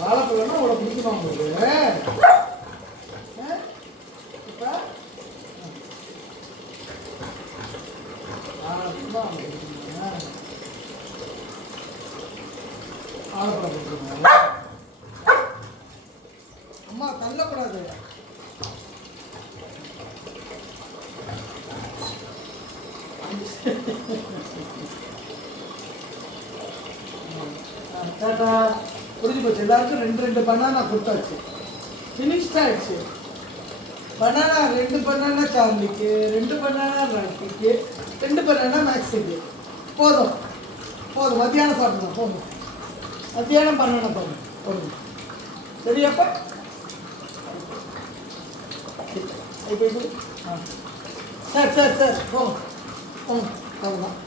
வாழைப்பழம்னா அவ்வளோ பிடிக்குமா உங்களுக்கு? இப்போ வாழைப்பழம் கொடுத்துருங்க. அம்மா தள்ளக்கூடாது. டாட்டா புரிஞ்சு போச்சு. எல்லாருக்கும் 2 பனானா கொடுத்தாச்சு. ஃபினிஷ்ட் ஆயிடுச்சு. பனானா 2 பனானா சார்லிக்கு, 2 பனானா ராக்கிக்கு, 2 பனானா மேக்ஸுக்கு. போதும் போதும். மத்தியானம் சாப்பிடணும். போதும். மத்தியானம் பனானா போதும். சரியாப்பா? இப்போ சரி போங்க போங்க. அவ்வளோதான்.